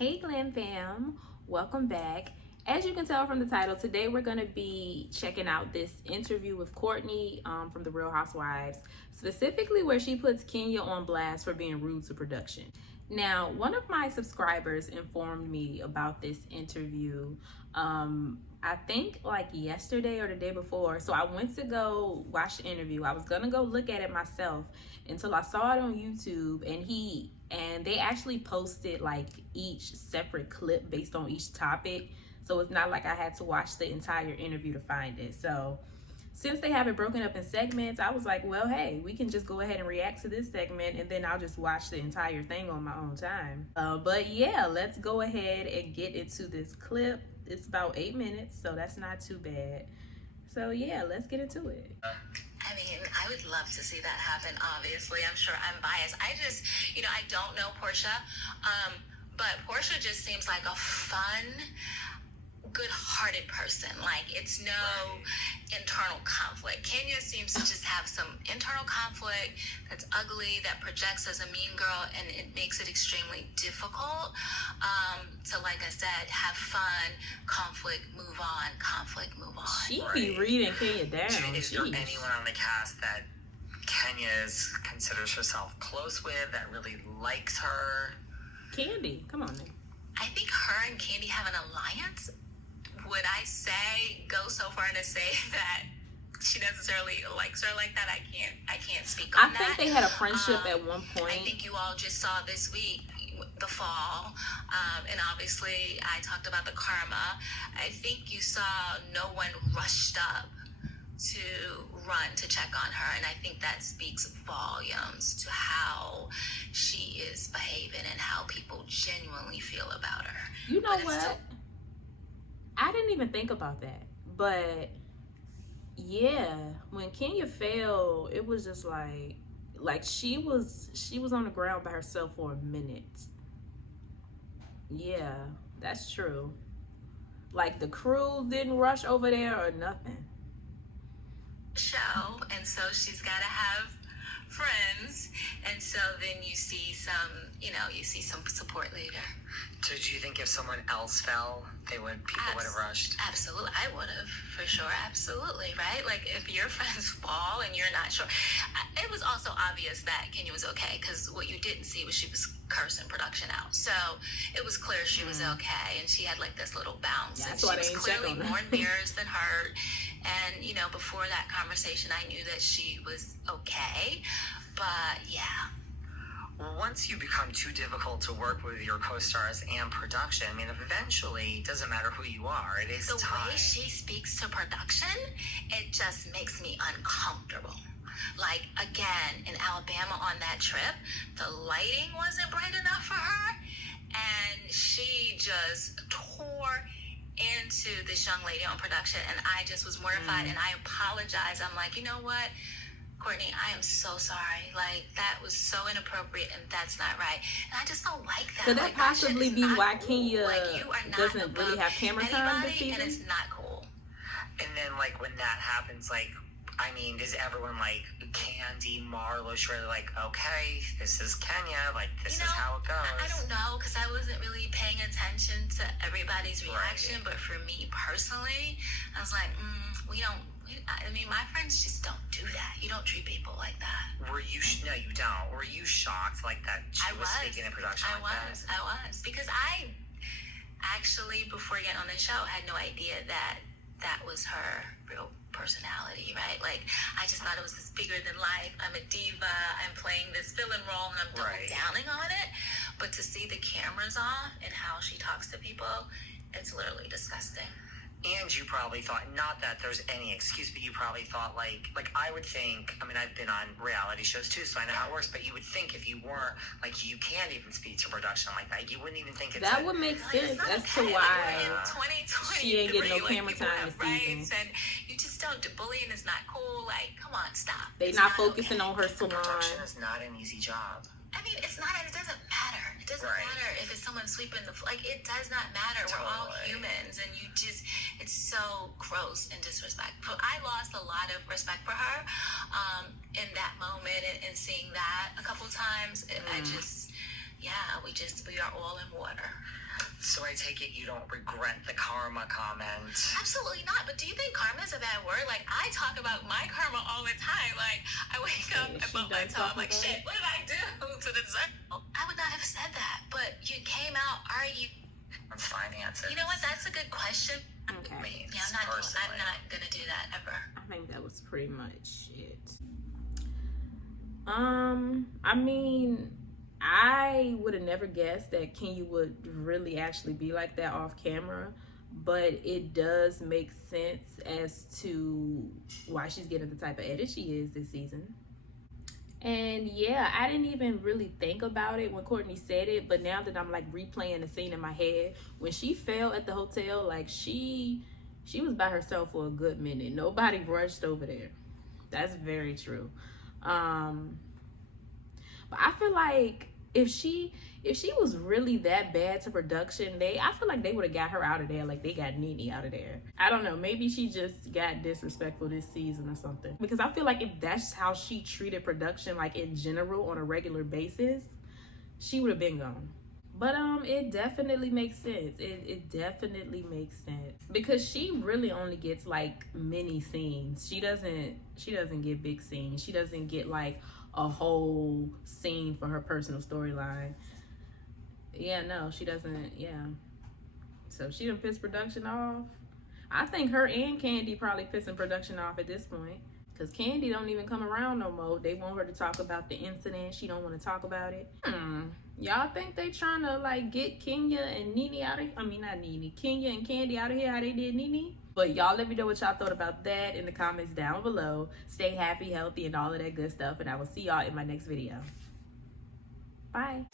Hey Glam fam, welcome back. As you can tell from the title, today we're going to be checking out this interview with Courtney from the Real Housewives, specifically where she puts Kenya on blast for being rude to production. Now, one of my subscribers informed me about this interview, I think like yesterday or the day before. So I went to go watch the interview. I was going to go look at it myself until I saw it on YouTube, and they actually posted like each separate clip based on each topic. So it's not like I had to watch the entire interview to find it. So since they have it broken up in segments, I was like, well, hey, we can just go ahead and react to this segment and then I'll just watch the entire thing on my own time. But yeah, let's go ahead and get into this clip. It's about 8 minutes, so that's not too bad. So yeah, let's get into it. I mean, I would love to see that happen, obviously. I'm sure I'm biased. I don't know Portia, but Portia just seems like a fun, good-hearted person. Like, it's no internal conflict. Kenya seems to just have some internal conflict that's ugly, that projects as a mean girl, and it makes it extremely difficult to, like I said, have fun, conflict, move on, conflict, move on. She be reading Kenya down. Is there anyone on the cast that Kenya considers herself close with, that really likes her? Candy, come on now. I think her and Candy have an alliance. Would I go so far to say that she necessarily likes her like that? I can't speak on that. I think they had a friendship at one point. I think you all just saw this week the fall, and obviously I talked about the karma. I think you saw no one rushed up to run to check on her, and I think that speaks volumes to how she is behaving and how people genuinely feel about her. You know what? I didn't even think about that, but yeah, when Kenya fell, it was just like she was on the ground by herself for a minute. Yeah, that's true. Like the crew didn't rush over there or nothing. Show, and so she's got to have friends, and so then you see some support later. So do you think if someone else fell, people would have rushed? Absolutely, I would have, for sure. Absolutely, right? Like, if your friends fall and you're not sure. It was also obvious that Kenya was okay, because what you didn't see was she was cursing production out. So it was clear she was okay, and she had like this little bounce, and she was clearly more embarrassed than hurt. And before that conversation, I knew that she was okay. But yeah. Once you become too difficult to work with your co-stars and production, I mean, eventually, it doesn't matter who you are. It is time. The way she speaks to production, it just makes me uncomfortable. Like, again, in Alabama on that trip, the lighting wasn't bright enough for her, and she just tore into this young lady on production, and I just was mortified, and I apologized. I'm like, you know what, Courtney, I am so sorry. Like, that was so inappropriate, and that's not right. And I just don't like that. Could that possibly be why Kenya doesn't really have camera time this season? And it's not cool. And then, like, when that happens, like, I mean, does everyone, like, Candy, Marlo, Shirley, like, okay, this is Kenya, like, this is how it goes? I don't know, because I wasn't really paying attention to everybody's reaction, but for me personally, I was like, my friends just don't do that. You don't treat people like that. No, you don't. Were you shocked, like, that she was speaking in production like that? I was, because I actually, before getting on the show, had no idea that was her real personality, right? Like, I just thought it was this bigger than life. I'm a diva. I'm playing this villain role, and I'm double downing on it. But to see the cameras off and how she talks to people, it's literally disgusting. And you probably thought, not that there's any excuse, but you probably thought, like I would think, I mean, I've been on reality shows too, so I know how it works, but you would think if you weren't, like, you can't even speak to production like that. You wouldn't even think it's... That would make sense as to why she ain't getting no camera time this season. And you just don't... Bullying is not cool. Like, come on, stop. They're not focusing on her salon. Production is not an easy job. I mean, it's not, it doesn't matter. It doesn't matter if it's someone sweeping the floor. Like, it does not matter. We're all humans, and it's so gross and disrespectful. I lost a lot of respect for her in that moment, and seeing that a couple times. I just, we are all in water. So I take it you don't regret the karma comment. Absolutely not. But do you think karma is a bad word? Like, I talk about my karma all the time. Like, I wake up, I bump my toe, I'm like, shit, what did I do to deserve? I would not have said that. But you came out arguing. It's finances. You know what? That's a good question. Okay. Means, Yeah, I'm not gonna do that ever. I think that was pretty much it. I mean, I would have never guessed that Kenya would really actually be like that off camera, but it does make sense as to why she's getting the type of edit she is this season. And yeah, I didn't even really think about it when Courtney said it, but now that I'm like replaying the scene in my head, when she fell at the hotel, like she was by herself for a good minute. Nobody rushed over there. That's very true. But I feel like if she was really that bad to production, I feel like they would have got her out of there like they got Nene out of there. I don't know, maybe she just got disrespectful this season or something. Because I feel like if that's how she treated production, like in general on a regular basis, she would have been gone. But it definitely makes sense. It definitely makes sense. Because she really only gets like mini scenes. She doesn't get big scenes. She doesn't get like a whole scene for her personal storyline. Yeah, no, she doesn't. Yeah. So she done pissed production off. I think her and Candy probably pissing production off at this point. Because Candy don't even come around no more. They want her to talk about the incident. She don't want to talk about it. Y'all think they trying to like get Kenya and Nene out of here? I mean, not Nene. Kenya and Candy out of here how they did Nene? But y'all let me know what y'all thought about that in the comments down below. Stay happy, healthy, and all of that good stuff. And I will see y'all in my next video. Bye.